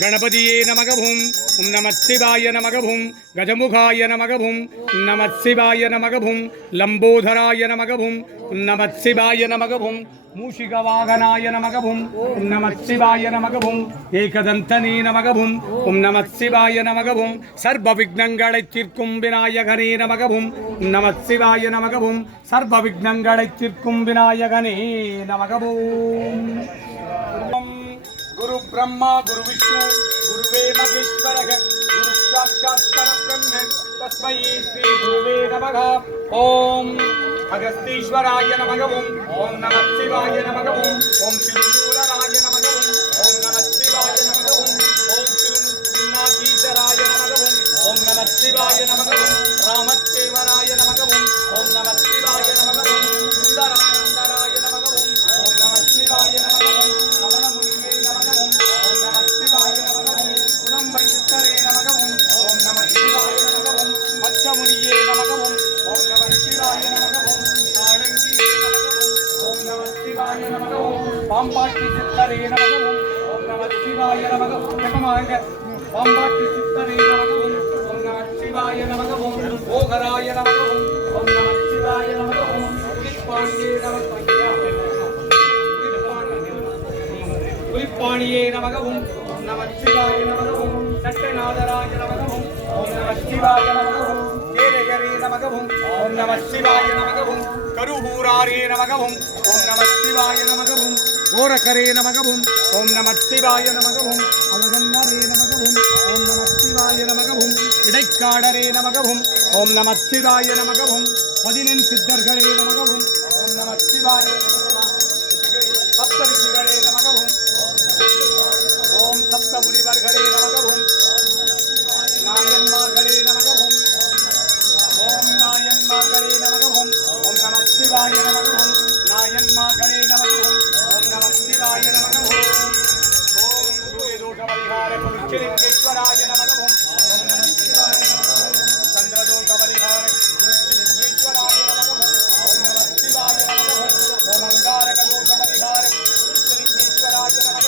गणपतिये नमः ओम नमः शिवाय नमः ओम गजमुखाय नमः ओम नमः शिवाय नमः ओम लंबोदराय नमः ओम नमः शिवाय नमः ओम मूषिकवाहनाय नमः ओम नमः शिवाय नमः ओम एकदन्तने नमः ओम नमः शिवाय नमः ओम सर्वविघ्नங்களை தீர்க்கும் விநாயகனே நமக ஓம் நமः शिवाय नमः ओम सर्वविघ्नங்களை தீர்க்கும் விநாயகனே நமக ஓம் गुरु ब्रह्मा गुरु विष्णु गुरुवे महेश्वरः गुरु साक्षात् परब्रह्म तस्मै श्री गुरुवे नमः ओम अगस्तीश्वराय नमः ओम नमः शिवाय नमः ओम तिरुमूलराय नमः ओम नमः शिवाय नमः ओम तिरुनाथीश्वराय नमः ओम नमः शिवाय नमः रामदेवराय नमः ओम नमः शिवाय नमः सुंदरानंदराय नमः ओम नमः शिवाय नमः रमणमुनिये नमः ओम नमः शिवाय नमः कुलंबैत्तरे नमः ओम नमः शिवाय नमः मत्स्यमुनिये नमः ओम नमः शिवाय नमः कालंगिये नमः ओम नमः शिवाय नमः पांबाट्टि चित्तरे नमः ओम नमः शिवाय नमः जपमांग पांबाट्टि चित्तरे नमः ओम नमः शिवाय नमः ओघराय नमः ओम नमः शिवाय नमः पुलिपाणिये नमः पुलिपाणिये नमः ओम नमः शिवाय नमः सत्यनाथराय नमः ओम नमः शिवाय नमः केरगरे नमः ओम नमः शिवाय नमः करुहूरारे नमः ओम नमः शिवाय नमः गोरखरे नमः ओम नमः शिवाय नमः अलगन्नरे नमः ओम नमः शिवाय नमः इडैक्काडरे नमः ओम नमः शिवाय नमः 14 सिद्धர்களே नमः ओम नमः शिवाय सप्तऋषिகளே नमः ओम सप्तमुनिवर्गळे नमः नायन्मार्गळे नमः ओम नायन्मार्गळे नमः ओम नमः शिवाय नमः नायन्मार्गळे नमः ओम नमः शिवाय नमः ओम सूर्यदोषपरिहार कुरुश्रीलिंगेश्वराय नमः ओम नमः शिवाय नमः चंद्रदोषपरिहार कुरुश्रीलिंगेश्वराय नमः ओम नमः शिवाय नमः ओम अंगारकदोषपरिहार कुरुश्रीलिंगेश्वराय नमः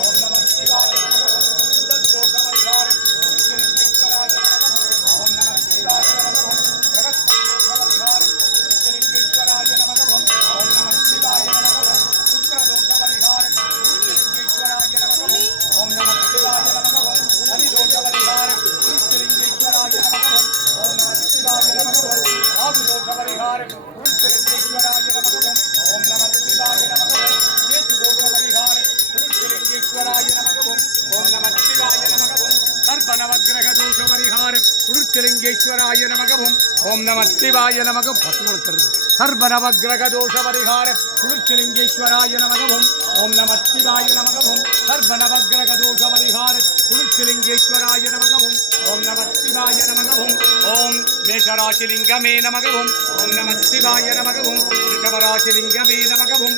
ओम नमः शिवाय नमः सुदर्शोषपरिहार कुरुश्रीलिंगेश्वराय नमः ओम नमः शिवाय नमः बृहस्पतिदोषपरिहार कुरुश्रीलिंगेश्वराय नमः ओम नमः शिवाय नमः शुक्रदोषपरिहार कुरुश्रीलिंगेश्वराय नमः ओम नमः शिवाय नमः शनिदोषपरिहार कुरुश्रीलिंगेश्वराय नमः ओम नमः शिवाय नमः राहुदोषपरिहार कुरुश्रीलिंगेश्वराय नमः ओम नमः शिवाय नमः केतुदोषपरिहार कुरुश्रीलिंगेश्वराय नमः ओम नमः शिवाय नमः सर्वनवग्रहदोषपरिहार कुरुश्रीलिंगेश्वराय नमः ओम नमः शिवाय नमः सर्वनवग्रहदोषपरिहार कुरुश्रीलिंगेश्वराय नमः ओम नमः शिवाय नमः सर्वनवग्रहदोषपरिहार कुरुश्रीलिंगेश्वराय नमः ओम नमः शिवाय नमः ओम मेषराशिलिंगमे नमः ओम नमः शिवाय नमः वृषभराशिलिंगमे नमः ओम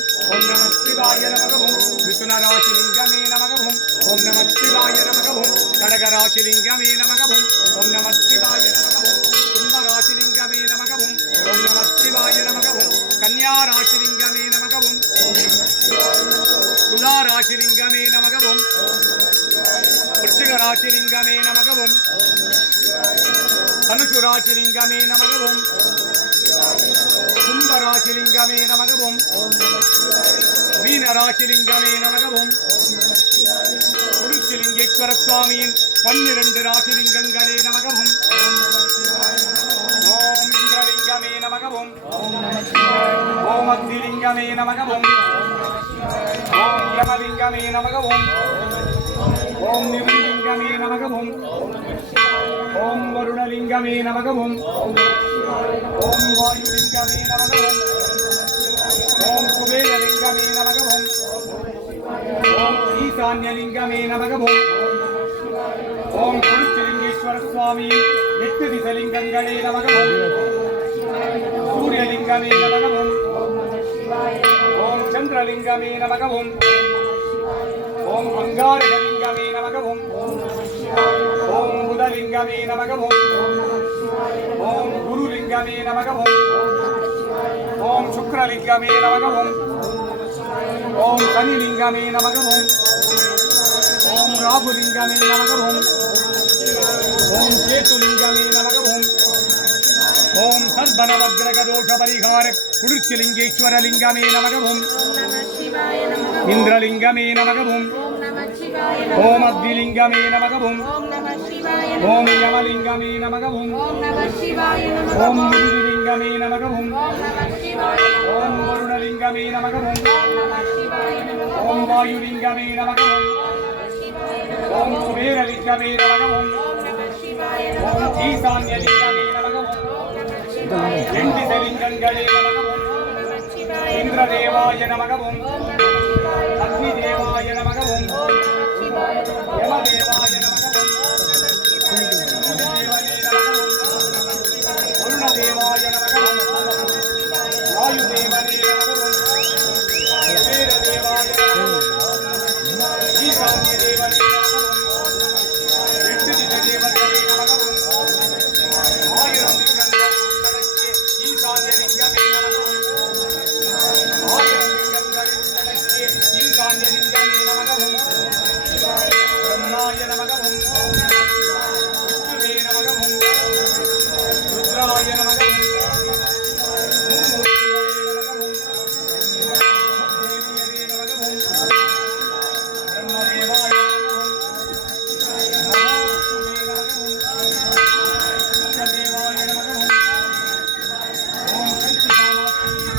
नमः शिवाय नमः मिथुनराशिलिंगमे नमः ओम नमः शिवाय नमः கடகராசிலிங்கமே நமக ஓம் நம சிவாய நமக கும்பராசிலிங்கமே நமக ஓம் நம சிவாய நமக கன்னியாராசிலிங்கமே நமக துலாராசிலிங்கமே நமக விருச்சிகராசிலிங்கமே நமக தனுசுராசிலிங்கமே நமக கும்பராசிலிங்கமே நமக மீனராசிலிங்கமே நமக குருச்சிலிங்கேஸ்வர சுவாமியின் 12 ராசிலிங்கங்களே நமக ஓம் இந்திரலிங்கமே நமக ஓம் அக்னிலிங்கமே நமக ஓம் யமலிங்கமே நமக ஓம் நிருலிங்கமே நமக ஓம் வருணலிங்கமே நமக ஓம் வாயுலிங்கமே நமக ஓம் குபேரலிங்கமே நமக ஓம் ஈசான்யலிங்கமே நமக ஓம் குருச்சிலிங்கேஸ்வர சுவாமி 8 திசலிங்கங்களே நமக சூரியலிங்கமே நமக ஓம் சந்திரலிங்கமே நமக ஓம் அங்காரகலிங்கமே நமக ஓம் புதலிங்கமே நமக ஓம் குருலிங்கமே நமக ஓம் சுக்ரலிங்கமே நமக ஓம் சனிலிங்கமே நமக ஓம் ராகுலிங்கமே நமக ஓம் ஓம் கேதுலிங்கமே நமக ஓம் ஓம் சர்வநவக்கிரக தோஷ பரிகார குளிர்ச்சிலிங்கேஸ்வர லிங்கமே நமக ஓம் இந்திரலிங்கமே நமக ஓம் ஓம் அக்னிலிங்கமே நமக ஓம் ஓம் யமலிங்கமே நமக ஓம் ஓம் முருகலிங்கமே நமக ஓம் ஓம் வருணலிங்கமே நமக ஓம் ஓம் வாயுலிங்கமே நமக ஓம் ஓம் குபேரலிங்கமே நமக ஓம் ஓம் ஈசான்யலிங்கமே நமக ஓம் எண்டிசலிங்கங்களே நமக ஓம் இந்திரதேவாய நமக ஓம் அக்னிதேவாய நமக ஓம் யமதேவாய நமக ஓம் வருணதேவாய நமக ஓம் வாயுதேவனே நமக ஓம் குபேரதேவாய நமக ஓம் ஈசான்யதேவனே நமக ஓம் எட்டுதிசதேவனே நமக ஓம் ஆயிரம் லிங்கங்களை உள்ளடக்கிய ஈசான்யலிங்கமே நமக ஓம் ஆயிரம் லிங்கங்களை உள்ளடக்கிய ஈசான்யலிங்கமே நமக ஓம் பிரம்மாய நமக ஓம் விஷ்ணுவே நமக ஓம் ருத்ராய நமக ஓம் மும்மூர்த்திகளே நமக ஓம் முத்தேவியரே நமக ஓம் பிரம்மதேவாய நமக ஓம் மகாவிஷ்ணுவே நமக ஓம் ருத்ரதேவாய நமக ஓம் ஓம் சக்திகாமாட்சியே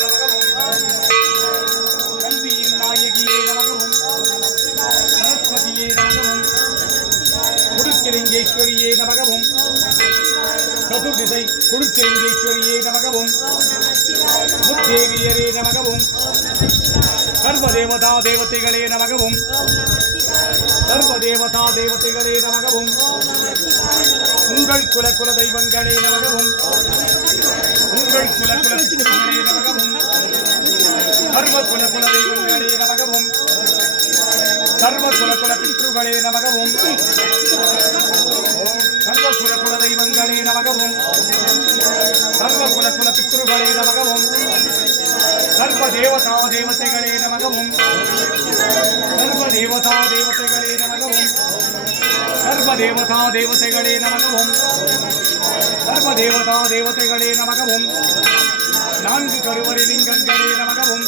நமக ஓம் லக்ஷ்மீ மீனாட்சியே நமக ஓம் குளிர்ச்சிலிங்கேஸ்வரியே நமக ஓம் சதுர்திசை குளிர்ச்சிலிங்கேஸ்வரியே நமக ஓம் முத்தேவியரே நமக ஓம் சர்வதேவதா தேவதைகளே நமக ஓம் சர்வதேவதா தேவதைகளே நமக ஓம் உங்கள் குல தெய்வங்களே நமக ஓம் உங்கள் குல தெய்வங்களே நமக ஓம் சர்வ குல தெய்வங்களே நமக ஓம் சர்வ குல பித்ருகளே நமக ஓம் சர்வ குல தெய்வங்களே நமக ஓம் சர்வ குல பித்ருகளே நமக ஓம் சர்வ தேவதா தேவதைகளே நமக ஓம் சர்வ தேவதா தேவதைகளே நமக ஓம் சர்வ தேவதா தேவதைகளே நமக ஓம் சர்வ தேவதா தேவதைகளே நமக ஓம் நான்கு கருவறை லிங்கங்களே நமக ஓம்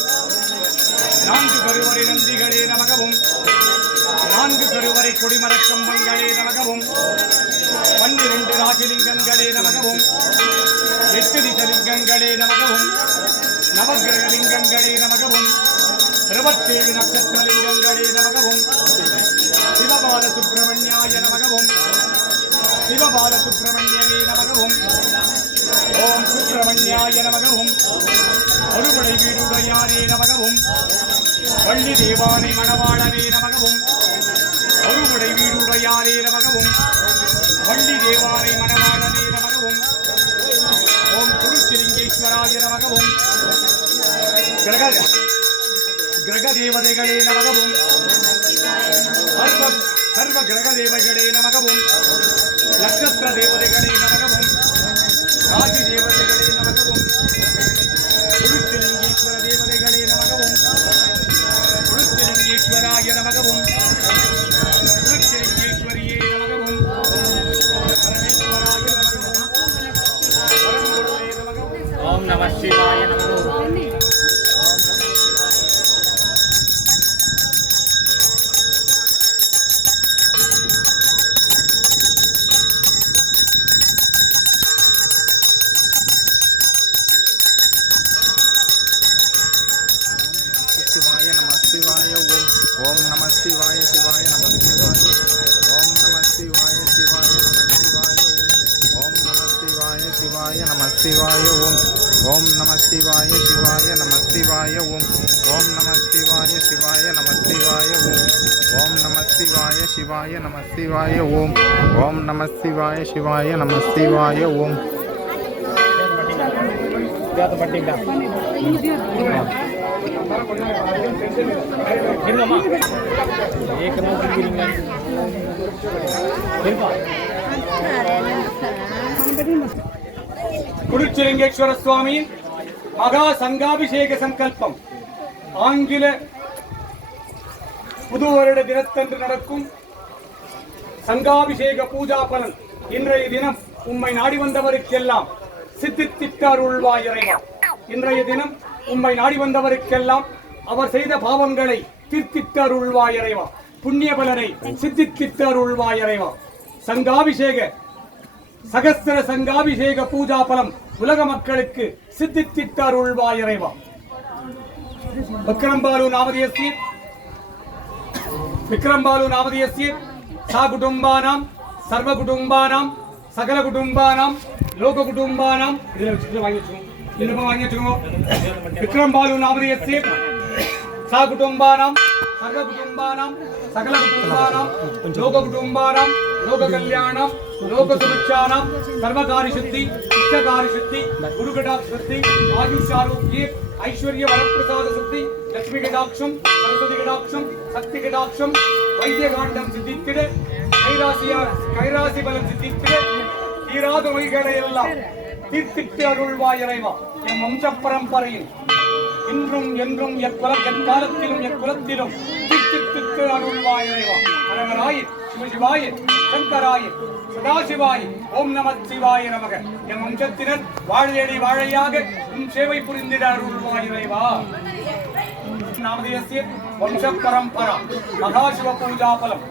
நான்கு கருவறை நந்திகளே நமக ஓம் நான்கு கருவறை கொடிமரக்கம்பங்களே நமக ஓம் 12 ராஜலிங்கங்களே நமக ஓம் 8 திசலிங்கங்களே நமக ஓம் நவகிரகலிங்கங்களே நமக ஓம் 27 நட்சத்திரலிங்கங்களே நமக ஓம் சிவபால சுப்பிரமணியாய நமக ஓம் சிவபால சுப்பிரமணியனே நமக ஓம் ஓம் சுப்பிரமணியாய நமக ஓம் அறுபடை வீடுடையானே நமக ஓம் வள்ளி தேவானை மணவாளனே நமக ஓம் அறுபடை வீடுடையானே நமக ஓம் வள்ளி தேவானை மணவாளனே நமக ஓம் ஓம் குருச்சிலிங்கேஸ்வராய நமக ஓம் கிரக தேவதைகளே நமக ஓம் சர்வ கிரக தேவதைகளே நமக ஓம் நட்சத்திர தேவதைகளே நமக ஓம் ராஜி தேவதைகளே நமக ஓம் குருச்சிலிங்கேஸ்வர தேவதைகளே நமக ஓம் குருச்சிலிங்கேஸ்வராய நமக ஓம் குருச்சிலிங்கேஸ்வரியே நமக ஓம் பரமேஸ்வராய நமக ஓம் பரம்பொருளே நமக ஓம் ஓம் நம சிவாய நமக ஓம் शिवाय शिवाय नमः शिवाय ओम नमः शिवाय शिवाय नमः शिवाय ओम नमः शिवाय शिवाय नमः शिवाय ओम नमः शिवाय शिवाय नमः शिवाय ओम नमः शिवाय शिवाय नमः शिवाय ओम नमः शिवाय शिवाय नमः शिवाय ओम नमः शिवाय शिवाय नमः शिवाय ओम குருச்சிலிங்கேஸ்வர சுவாமியின் மகா சங்காபிஷேக சங்கல்பம் ஆங்கில புது வருட தினத்தன்று நடக்கும் சங்காபிஷேக பூஜா பலன். இன்றைய தினம் உம்மை நாடி வந்தவருக்கெல்லாம் சித்தித்திட்டார் உள்வாய் இறைவா. இன்றைய தினம் உம்மை நாடி வந்தவருக்கெல்லாம் அவர் செய்த பாவங்களை தீர்த்திட்டார் உள்வாய் இறைவா. புண்ணிய பலனை சித்தித்திட்டார் உள்வாய் இறைவா. சங்காபிஷேக சகஸ்திர சங்காபிஷேக பூஜா பலம் உலக மக்களுக்கு சித்தித்திட்டார் உள்வாய் இறைவா. விக்ரம்பாலு நாமதியஸ்ய சா குடும்பானாம் சர்வ குடும்பானாம் சகல குடும்பானாம் லோக குடும்பானாம் விக்ரம்பாலு நாமதியஸ்ய சா குடும்பானாம் சர்வ குடும்பானாம் சகல குடும்பானாம் லோக குடும்பானாம் லோக கல்யாணம் லோக சுபிக்ஷானாம் சர்வகாரி சித்தி இஷ்டகாரி சித்தி குரு கடாட்ச சித்தி ஆயுஷ் ஆரோக்கிய ஐஸ்வர்ய வரப்பிரசாத சித்தி லட்சுமி கடாட்சம் சரஸ்வதி கடாட்சம் சக்தி கடாட்சம் வைத்தியகாண்டம் சித்தித்திட கைராசி பலம் சித்தித்திட தீராத நோய்களை எல்லாம் தீர்த்திட்டு அருள்வாய் இறைவா. என் வம்ச பரம்பரையில் இன்றும் என்றும் எக்காலத்திலும் எக்குலத்திலும் தீர்த்திட்டு அருள்வாய் இறைவா. அரங்கராய சிவசிவாய சங்கராய சதாசிவாய ஓம் நம சிவாய நமக. என் வம்சத்தினர் வாழையடி வாழையாக உன் சேவை புரிந்திட அருள்வாய் இறைவா. நாமதேயஸ்ய வம்ச பரம்பரா மகாசிவ பூஜா பலம்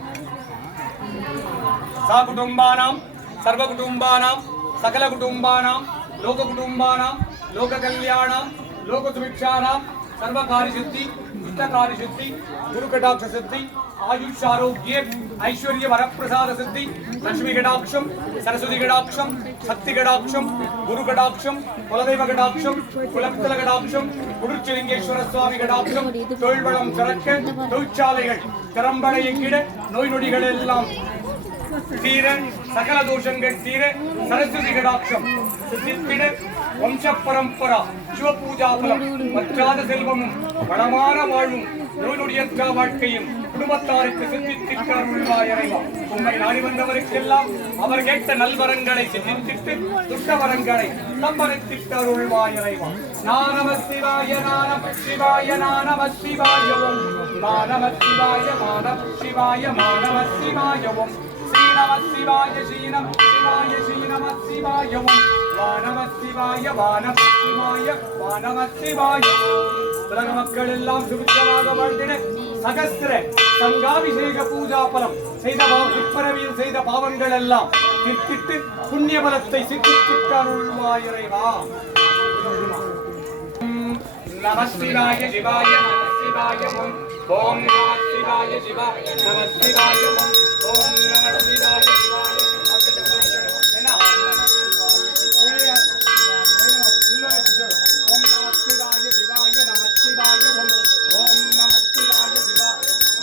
சா குடும்பானாம் சர்வ குடும்பானாம் சகல குடும்பானாம் லோக குடும்பானாம் லோக கல்யாணம் லோக சுபிக்ஷானாம் சர்வகாரி சித்தி இஷ்டகாரி சித்தி குரு கடாட்ச சித்தி ஆயுஷ் ஆரோக்கிய ஐஸ்வர்ய வரப்பிரசாத சித்தி லட்சுமி கடாட்சம் சரஸ்வதி கடாட்சம் சக்தி கடாட்சம் குரு கடாட்சம் குலதெய்வ கடாட்சம் குலப்பித்தல கடாட்சம் குருச்சிலிங்கேஸ்வர சுவாமி கடாட்சம் தொழில்வளம் சிறக்க தொழிற்சாலைகள் திறம்பட எங்கிட நோய் நொடிகள் எல்லாம் தீர சகல தோஷங்கள் தீர சரஸ்வதி கடாட்சம் சித்தித்திட வம்ச பரம்பரா சிவ பூஜா பலம் பற்றாத செல்வமும் வளமான வாழ்வும் நோய் நொடியற்ற வாழ்க்கையும் குடும்பத்தாருக்கு சித்தித்திட்டு அருள்வாய் இறைவா. உண்மை நாடி வந்தவருக்கெல்லாம் அவர் கேட்ட நல்வரங்களை சித்தித்திட்டு துட்ட வரங்களை சம்பரித்திட்டு அருள்வாய் இறைவா. நானம சிவாய நானம சிவாய நானம சிவாய ஓம் நானம சிவாய மானம சிவாய மானம சிவாய ஓம் ஸ்ரீநம சிவாய ஸ்ரீநம சிவாய ஸ்ரீநம சிவாய ஓம் வானம சிவாய வானம சிவாய வானம சிவாய. உலக மக்கள் எல்லாம் சுபிட்சமாக வாழ்ந்திட சகஸ்திர சங்காபிஷேக பூஜா பலம் செய்த இப்பிறவியில் செய்த பாவங்கள் எல்லாம் திட்டிட்டு புண்ணிய பலத்தை சித்தித்திட்டு அருள்வாய் இறைவா. நம சிவாய சிவாய நம சிவாய ஓம் ஓம் நம சிவாய சிவாய நம சிவாய ஓம் ஓம் நம சிவாய சிவாய ओम नमः शिवाय शिवाय ओम नमः शिवाय शिवाय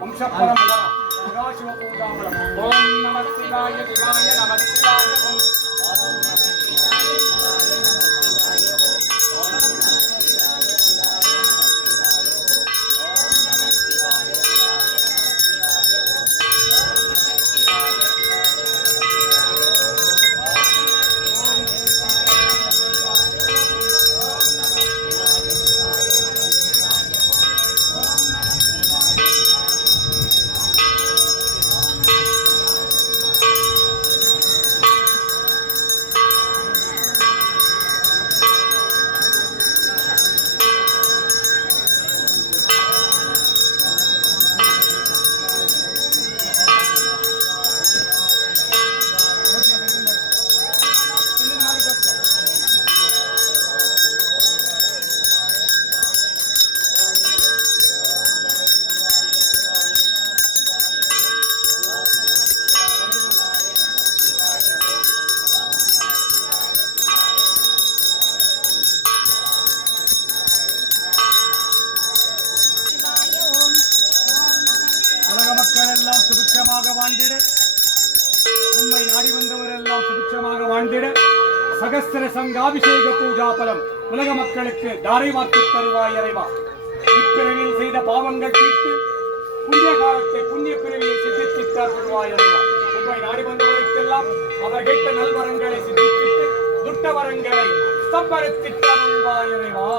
वंश परंपरा शिव पूजा ओम नमः शिवाय शिवाय नमः शिवाय ओम नमः शिवाय வாழ்ந்திட, உம்மை நாடி வந்தவரெல்லாம் சுபிட்சமாக வாழ்ந்திட, சகஸ்திர சங்காபிஷேக பூஜா பலம் உலக மக்களுக்கு தாரை வார்த்து தருவாய் இறைவா. இப்பிறவியில் செய்த பாவங்கள் தீர்த்து புண்ணிய காலத்தை புண்ணிய பிறவியை சித்தித்தார் தருவாய் இறைவா. உம்மை நாடி வந்தவருக்கெல்லாம் அவர் கேட்ட நல்வரங்களை சித்தித்து துட்ட வரங்களை ஸ்தம்பரத்திட்டு அருள்வாய் இறைவா.